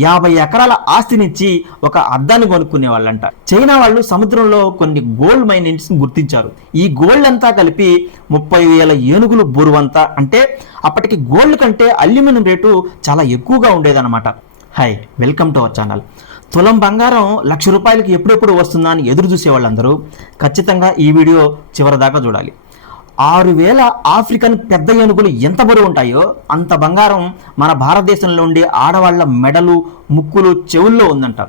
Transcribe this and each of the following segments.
50 ఎకరాల ఆస్తినిచ్చి ఒక అద్దాన్ని కొనుక్కునే వాళ్ళంట. చైనా వాళ్ళు సముద్రంలో కొన్ని గోల్డ్ మైన్స్ గుర్తించారు. ఈ గోల్డ్ అంతా కలిపి 30,000 ఏనుగులు బరువంతా. అంటే అప్పటికి గోల్డ్ కంటే అల్యూమినియం రేటు చాలా ఎక్కువగా ఉండేదన్నమాట. Hi, welcome to our channel. తులం బంగారం ₹1,00,000 ఎప్పుడెప్పుడు వస్తుందా అని ఎదురు చూసే వాళ్ళందరూ ఖచ్చితంగా ఈ వీడియో చివరిదాకా చూడాలి. 6,000 ఆఫ్రికన్ పెద్ద ఏనుగులు ఎంత బరువు ఉంటాయో అంత బంగారం మన భారతదేశంలో ఉండే ఆడవాళ్ల మెడలు, ముక్కులు, చెవుల్లో ఉందంట.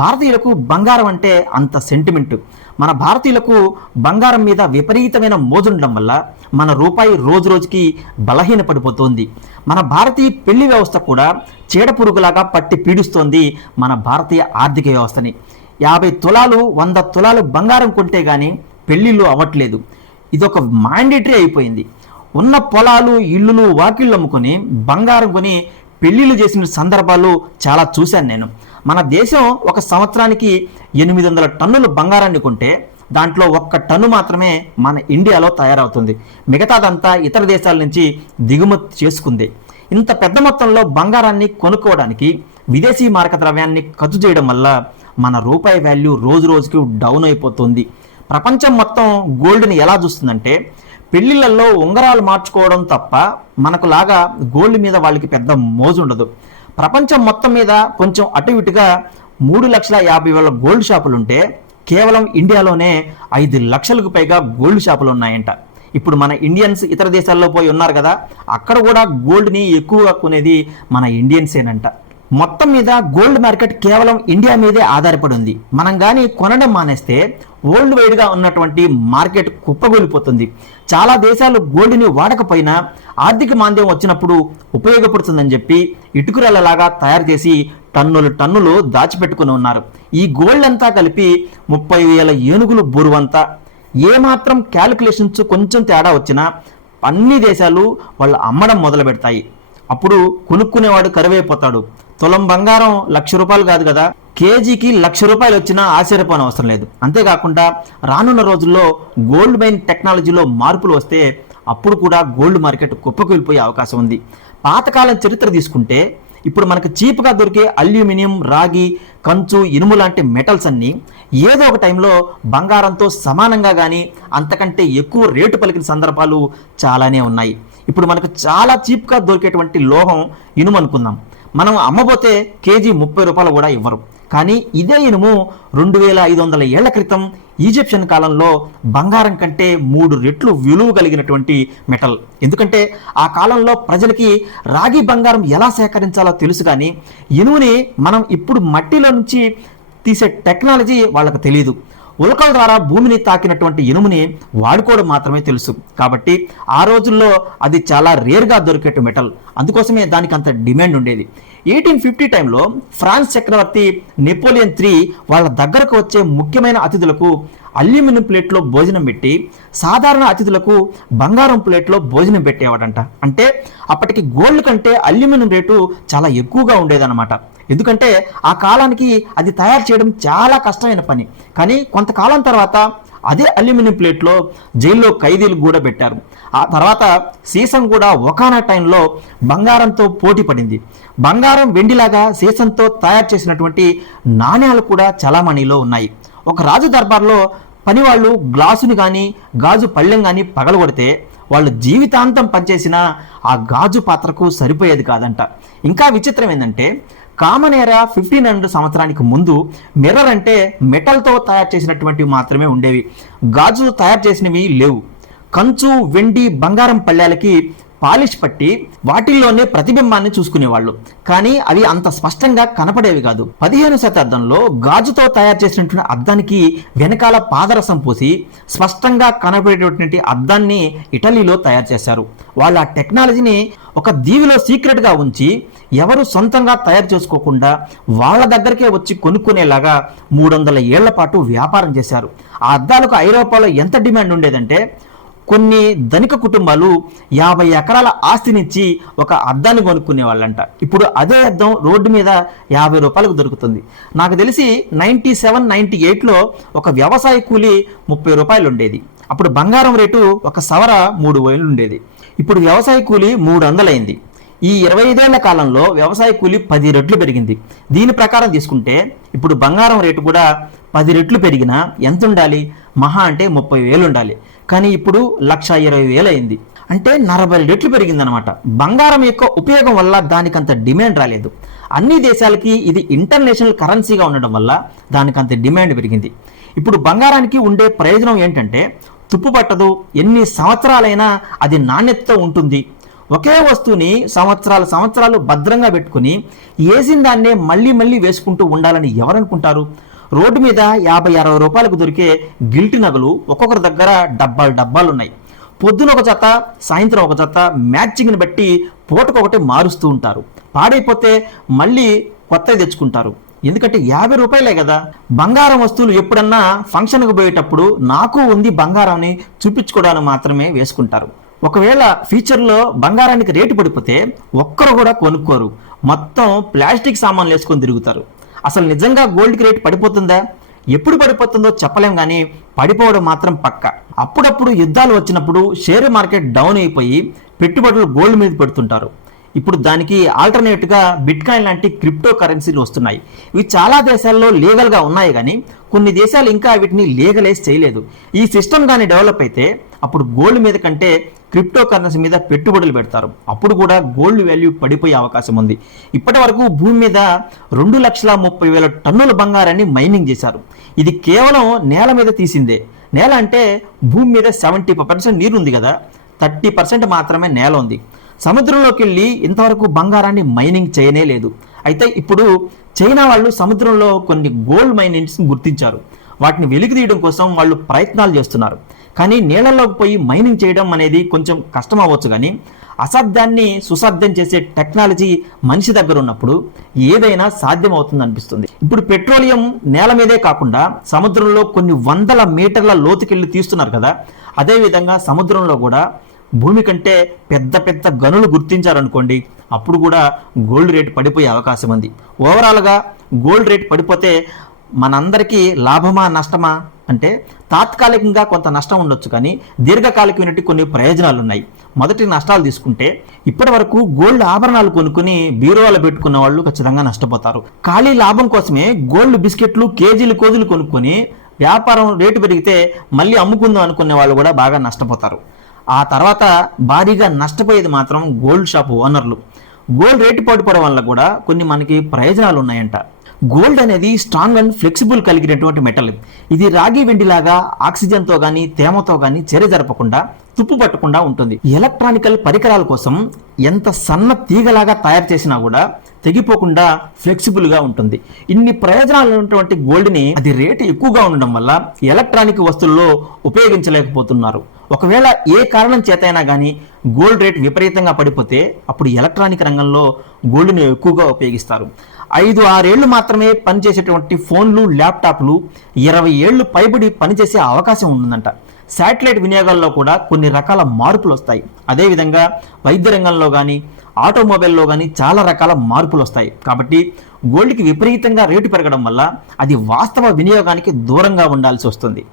భారతీయులకు బంగారం అంటే అంత సెంటిమెంట్. మన భారతీయులకు బంగారం మీద విపరీతమైన మోజుండడం వల్ల మన రూపాయి రోజు రోజుకి బలహీనపడిపోతోంది. మన భారతీయ పెళ్లి వ్యవస్థ కూడా చీడపురుగులాగా పట్టి పీడిస్తోంది మన భారతీయ ఆర్థిక వ్యవస్థని. 50 తులాలు 100 తులాలు బంగారం కొంటే గానీ పెళ్లిళ్ళు అవ్వట్లేదు. ఇదొక మ్యాండేటరీ అయిపోయింది. ఉన్న పొలాలు, ఇల్లులు, వాకిళ్ళు అమ్ముకొని బంగారం కొని పెళ్లిళ్ళు చేసిన సందర్భాలు చాలా చూశాను నేను. మన దేశం ఒక సంవత్సరానికి 800 టన్నులు బంగారాన్ని కొంటే దాంట్లో 1 టన్ను మాత్రమే మన ఇండియాలో తయారవుతుంది. మిగతాదంతా ఇతర దేశాల నుంచి దిగుమతి చేసుకుంది. ఇంత పెద్ద మొత్తంలో బంగారాన్ని కొనుక్కోవడానికి విదేశీ మారక ద్రవ్యాన్ని ఖర్చు చేయడం వల్ల మన రూపాయి వాల్యూ రోజు రోజుకి డౌన్ అయిపోతుంది. ప్రపంచం మొత్తం గోల్డ్ని ఎలా చూస్తుందంటే పెళ్లిళ్ళల్లో ఉంగరాలు మార్చుకోవడం తప్ప మనకులాగా గోల్డ్ మీద వాళ్ళకి పెద్ద మోజు ఉండదు. ప్రపంచం మొత్తం మీద కొంచెం అటు ఇటుగా 3,50,000 గోల్డ్ షాపులుంటే కేవలం ఇండియాలోనే 5 లక్షలకు పైగా గోల్డ్ షాపులు ఉన్నాయంట. ఇప్పుడు మన ఇండియన్స్ ఇతర దేశాల్లో పోయి ఉన్నారు కదా, అక్కడ కూడా గోల్డ్ని ఎక్కువగా కొనేది మన ఇండియన్సేనంట. మొత్తం మీద గోల్డ్ మార్కెట్ కేవలం ఇండియా మీదే ఆధారపడి ఉంది. మనం కానీ కొనడం మానేస్తే వరల్డ్ వైడ్గా ఉన్నటువంటి మార్కెట్ కుప్పగొలిపోతుంది. చాలా దేశాలు గోల్డ్ని వాడకపోయినా ఆర్థిక మాంద్యం వచ్చినప్పుడు ఉపయోగపడుతుందని చెప్పి ఇటుకురలలాగా తయారు చేసి టన్నులు దాచిపెట్టుకుని ఉన్నారు. ఈ గోల్డ్ అంతా కలిపి 30,000 ఏనుగులు బరువంతా. ఏమాత్రం క్యాలిక్యులేషన్స్ కొంచెం తేడా వచ్చినా అన్ని దేశాలు వాళ్ళు అమ్మడం మొదలు పెడతాయి. అప్పుడు కొనుక్కునేవాడు కరువైపోతాడు. తులం బంగారం ₹1,00,000 కాదు కదా, కేజీకి ₹1,00,000 వచ్చినా ఆశ్చర్యపోని అవసరం లేదు. అంతేకాకుండా రానున్న రోజుల్లో గోల్డ్ మైన్ టెక్నాలజీలో మార్పులు వస్తే అప్పుడు కూడా గోల్డ్ మార్కెట్ కుప్పకూలిపోయే అవకాశం ఉంది. పాతకాలం చరిత్ర తీసుకుంటే ఇప్పుడు మనకు చీప్గా దొరికే అల్యూమినియం, రాగి, కంచు, ఇనుము లాంటి మెటల్స్ అన్నీ ఏదో ఒక టైంలో బంగారంతో సమానంగా కానీ అంతకంటే ఎక్కువ రేటు పలికిన సందర్భాలు చాలానే ఉన్నాయి. ఇప్పుడు మనకు చాలా చీప్గా దొరికేటువంటి లోహం ఇనుము అనుకుందాం. మనం అమ్మబోతే కేజీ ₹30 కూడా ఇవ్వరు. కానీ ఇదే ఇనుము 2,500 ఏళ్ల క్రితం ఈజిప్షియన్ కాలంలో బంగారం కంటే 3 రెట్లు విలువ కలిగినటువంటి మెటల్. ఎందుకంటే ఆ కాలంలో ప్రజలకి రాగి బంగారం ఎలా సేకరించాలో తెలుసు, కానీ ఇనుముని మనం ఇప్పుడు మట్టిలో నుంచి తీసే టెక్నాలజీ వాళ్ళకు తెలియదు. ఉల్కల ద్వారా భూమిని తాకినటువంటి ఇనుముని వాడుకోవడం మాత్రమే తెలుసు. కాబట్టి ఆ రోజుల్లో అది చాలా రేర్గా దొరికే మెటల్. అందుకోసమే దానికి అంత డిమాండ్ ఉండేది. 1850 టైంలో ఫ్రాన్స్ చక్రవర్తి నెపోలియన్ III వాళ్ళ దగ్గరకు వచ్చే ముఖ్యమైన అతిథులకు అల్యూమినియం ప్లేట్లో భోజనం పెట్టి సాధారణ అతిథులకు బంగారం ప్లేట్లో భోజనం పెట్టేవాడంట. అంటే అప్పటికి గోల్డ్ కంటే అల్యూమినియం రేటు చాలా ఎక్కువగా ఉండేదన్నమాట. ఎందుకంటే ఆ కాలానికి అది తయారు చేయడం చాలా కష్టమైన పని. కానీ కొంతకాలం తర్వాత అదే అల్యూమినియం ప్లేట్లో జైల్లో ఖైదీలు కూడా పెట్టారు. ఆ తర్వాత సీసం కూడా ఒకానొక టైంలో బంగారంతో పోటీ పడింది. బంగారం, వెండిలాగా సీసంతో తయారు చేసినటువంటి నాణ్యాలు కూడా చలామణిలో ఉన్నాయి. ఒక రాజు దర్బార్లో పనివాళ్ళు గ్లాసుని కానీ గాజు పళ్ళెం కానీ పగలగొడితే వాళ్ళు జీవితాంతం పనిచేసిన ఆ గాజు పాత్రకు సరిపోయేది కాదంట. ఇంకా విచిత్రం ఏంటంటే కామన్ ఎరా 1500 సంవత్సరానికి ముందు మిర్రర్ అంటే మెటల్తో తయారు చేసినటువంటివి మాత్రమే ఉండేవి. గాజు తయారు చేసినవి లేవు. కంచు, వెండి, బంగారం పళ్ళాలకి పాలిష్ పట్టి వాటిల్లోనే ప్రతిబింబాన్ని చూసుకునేవాళ్ళు. కానీ అవి అంత స్పష్టంగా కనపడేవి కాదు. 15వ శతాబ్దంలో గాజుతో తయారు చేసినటువంటి అద్దానికి వెనకాల పాదరసం పూసి స్పష్టంగా కనపడేటటువంటి అద్దాన్ని ఇటలీలో తయారు చేశారు. వాళ్ళు ఆ టెక్నాలజీని ఒక దీవిలో సీక్రెట్గా ఉంచి ఎవరు సొంతంగా తయారు చేసుకోకుండా వాళ్ళ దగ్గరికే వచ్చి కొనుక్కునేలాగా 300 ఏళ్ల పాటు వ్యాపారం చేశారు. ఆ అద్దాలకు ఐరోపాలో ఎంత డిమాండ్ ఉండేదంటే కొన్ని ధనిక కుటుంబాలు 50 ఎకరాల ఆస్తినిచ్చి ఒక అద్దాన్ని కొనుక్కునే వాళ్ళంట. ఇప్పుడు అదే అద్దం రోడ్డు మీద ₹50 దొరుకుతుంది. నాకు తెలిసి 97, 98లో ఒక వ్యవసాయ కూలి ₹30 ఉండేది. అప్పుడు బంగారం రేటు ఒక సవర 3,000 ఉండేది. ఇప్పుడు వ్యవసాయ కూలి 300 అయింది. ఈ 25 ఏళ్ల కాలంలో వ్యవసాయ కూలి 10 రెట్లు పెరిగింది. దీని ప్రకారం తీసుకుంటే ఇప్పుడు బంగారం రేటు కూడా 10 రెట్లు పెరిగినా ఎంత ఉండాలి? మహా అంటే 30,000 ఉండాలి. కానీ ఇప్పుడు 1,20,000 అయింది. అంటే 40 రెట్లు పెరిగిందనమాట. బంగారం యొక్క ఉపయోగం వల్ల దానికంత డిమాండ్ రాలేదు. అన్ని దేశాలకి ఇది ఇంటర్నేషనల్ కరెన్సీగా ఉండడం వల్ల దానికంత డిమాండ్ పెరిగింది. ఇప్పుడు బంగారానికి ఉండే ప్రయోజనం ఏంటంటే తుప్పు పట్టదు, ఎన్ని సంవత్సరాలైనా అది నాణ్యతతో ఉంటుంది. ఒకే వస్తువుని సంవత్సరాలు భద్రంగా పెట్టుకుని వేసిన దాన్నే మళ్ళీ మళ్ళీ వేసుకుంటూ ఉండాలని ఎవరనుకుంటారు? రోడ్డు మీద 50-60 రూపాయలకు దొరికే గిల్ట్ నగలు ఒక్కొక్కరి దగ్గర డబ్బాలు ఉన్నాయి. పొద్దున ఒక జత, సాయంత్రం ఒక జత, మ్యాచింగ్ని బట్టి పూటకొకటి మారుస్తూ ఉంటారు. పాడైపోతే మళ్ళీ కొత్తవి తెచ్చుకుంటారు. ఎందుకంటే 50 రూపాయలే కదా. బంగారం వస్తువులు ఎప్పుడన్నా ఫంక్షన్కి పోయేటప్పుడు నాకు ఉంది బంగారాన్ని చూపించుకోవడానికి మాత్రమే వేసుకుంటారు. ఒకవేళ ఫ్యూచర్లో బంగారానికి రేటు పడిపోతే ఒక్కరు కూడా కొనుక్కోరు, మొత్తం ప్లాస్టిక్ సామాన్లు వేసుకొని తిరుగుతారు. అసలు నిజంగా గోల్డ్కి రేటు పడిపోతుందా? ఎప్పుడు పడిపోతుందో చెప్పలేం, కానీ పడిపోవడం మాత్రం పక్క. అప్పుడప్పుడు యుద్ధాలు వచ్చినప్పుడు షేర్ మార్కెట్ డౌన్ అయిపోయి పెట్టుబడులు గోల్డ్ మీద పెడుతుంటారు. ఇప్పుడు దానికి ఆల్టర్నేట్గా బిట్ కాయిన్ లాంటి క్రిప్టో కరెన్సీలు వస్తున్నాయి. ఇవి చాలా దేశాల్లో లీగల్గా ఉన్నాయి, కానీ కొన్ని దేశాలు ఇంకా వీటిని లీగలైజ్ చేయలేదు. ఈ సిస్టమ్ కానీ డెవలప్ అయితే అప్పుడు గోల్డ్ మీద కంటే క్రిప్టో కరెన్సీ మీద పెట్టుబడులు పెడతారు. అప్పుడు కూడా గోల్డ్ వాల్యూ పడిపోయే అవకాశం ఉంది. ఇప్పటి వరకు భూమి మీద 2,30,000 టన్నుల బంగారాన్ని మైనింగ్ చేశారు. ఇది కేవలం నేల మీద తీసిందే. నేల అంటే భూమి మీద 70% నీరు ఉంది కదా, 30% మాత్రమే నేల ఉంది. సముద్రంలోకి వెళ్ళి ఇంతవరకు బంగారాన్ని మైనింగ్ చేయనే లేదు. అయితే ఇప్పుడు చైనా వాళ్ళు సముద్రంలో కొన్ని గోల్డ్ మైనింగ్స్ గుర్తించారు. వాటిని వెలికి తీయడం కోసం వాళ్ళు ప్రయత్నాలు చేస్తున్నారు. కానీ నీళ్ళలోకి పోయి మైనింగ్ చేయడం అనేది కొంచెం కష్టం అవ్వచ్చు, కానీ అసాధ్యాన్ని సుసాధ్యం చేసే టెక్నాలజీ మనిషి దగ్గర ఉన్నప్పుడు ఏదైనా సాధ్యం అవుతుంది అనిపిస్తుంది. ఇప్పుడు పెట్రోలియం నేల మీదే కాకుండా సముద్రంలో కొన్ని 100 మీటర్ల లోతుకెళ్ళి తీస్తున్నారు కదా, అదేవిధంగా సముద్రంలో కూడా భూమి కంటే పెద్ద పెద్ద గనులు గుర్తించారనుకోండి, అప్పుడు కూడా గోల్డ్ రేటు పడిపోయే అవకాశం ఉంది. ఓవరాల్గా గోల్డ్ రేటు పడిపోతే మనందరికీ లాభమా నష్టమా అంటే తాత్కాలికంగా కొంత నష్టం ఉండొచ్చు, కానీ దీర్ఘకాలికమైనటువంటి కొన్ని ప్రయోజనాలు ఉన్నాయి. మొదటి నష్టాలు తీసుకుంటే ఇప్పటి వరకు గోల్డ్ ఆభరణాలు కొనుక్కుని బీరువాలో పెట్టుకున్న వాళ్ళు ఖచ్చితంగా నష్టపోతారు. ఖాళీ లాభం కోసమే గోల్డ్ బిస్కెట్లు కేజీలు కోజీలు కొనుక్కొని వ్యాపారం రేటు పెరిగితే మళ్ళీ అమ్ముకుందాం అనుకునే వాళ్ళు కూడా బాగా నష్టపోతారు. ఆ తర్వాత భారీగా నష్టపోయేది మాత్రం గోల్డ్ షాప్ ఓనర్లు. గోల్డ్ రేటు పడిపోవడం వల్ల కూడా కొన్ని మనకి ప్రయోజనాలు ఉన్నాయంట. గోల్డ్ అనేది స్ట్రాంగ్ అండ్ ఫ్లెక్సిబుల్ కలిగినటువంటి మెటల్. ఇది రాగి వెండిలాగా ఆక్సిజన్తో కానీ తేమతో కానీ చర్య జరపకుండా తుప్పు పట్టకుండా ఉంటుంది. ఎలక్ట్రానికల్ పరికరాల కోసం ఎంత సన్న తీగలాగా తయారు చేసినా కూడా తెగిపోకుండా ఫ్లెక్సిబుల్ గా ఉంటుంది. ఇన్ని ప్రయోజనాలు ఉన్నటువంటి గోల్డ్ ని అది రేటు ఎక్కువగా ఉండడం వల్ల ఎలక్ట్రానిక్ వస్తువుల్లో ఉపయోగించలేకపోతున్నారు. ఒకవేళ ఏ కారణం చేతైనా కానీ గోల్డ్ రేట్ విపరీతంగా పడిపోతే అప్పుడు ఎలక్ట్రానిక్ రంగంలో గోల్డ్ని ఎక్కువగా ఉపయోగిస్తారు. 5-6 ఏళ్లు మాత్రమే పనిచేసేటువంటి ఫోన్లు, ల్యాప్టాప్లు 20 ఏళ్లు పైబడి పనిచేసే అవకాశం ఉంటుందంట. శాటిలైట్ వినియోగాల్లో కూడా కొన్ని రకాల మార్పులు వస్తాయి. అదేవిధంగా వైద్య రంగంలో కానీ ఆటోమొబైల్లో కానీ చాలా రకాల మార్పులు వస్తాయి. కాబట్టి గోల్డ్కి విపరీతంగా రేటు పెరగడం వల్ల అది వాస్తవ వినియోగానికి దూరంగా ఉండాల్సి వస్తుంది.